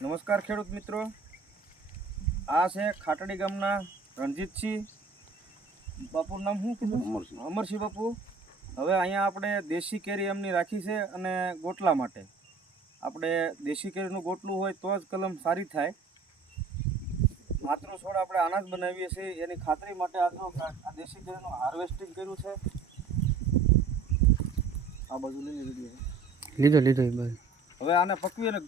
નમસ્કાર ખેડૂત મિત્રો, આ છે ખાટડી ગામના રણજીતસિંહ બાપુનું નામ શું કીધું? અમરસિંહ બાપુ. હવે અહીંયા આપણે દેશી કેરી એમની રાખી છે અને ગોટલા માટે આપણે દેશી કેરીનું ગોટલું હોય તો જ કલમ સારી થાય. માત્ર છોડ આપણે આના જ બનાવીએ છીએ એની ખાતરી માટે આ દેશી કેરીનું હાર્વેસ્ટિંગ કર્યું છે. આ બાજુ લીધો. હવે આને પકવી અને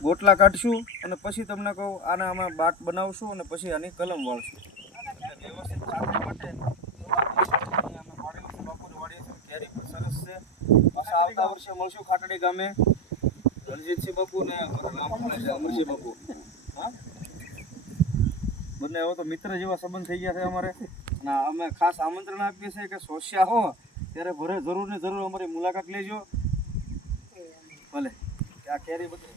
ગોટલા કાઢશું અને પછી તમને કહું આને અમે બાટ બનાવશું અને પછી આની કલમ વાળશું. વ્યવસ્થિત ખાતરી માટે અમે વાળેલું છે, બાપુની વાડીએ છે, કેરી પણ સરસ છે. પાછા આવતા વર્ષે મળશું ખાટડી ગામે. રણજીતસિંહ બાપુ ને અમરસિંહ બાપુ, હા બંને હવે તો મિત્ર જેવા સંબંધ થઈ ગયા છે અમારે. અને અમે ખાસ આમંત્રણ આપીએ છીએ કે સોશિયા હો ત્યારે જરૂર ને જરૂર અમારી મુલાકાત લેજો. ભલે આ કેરી બધી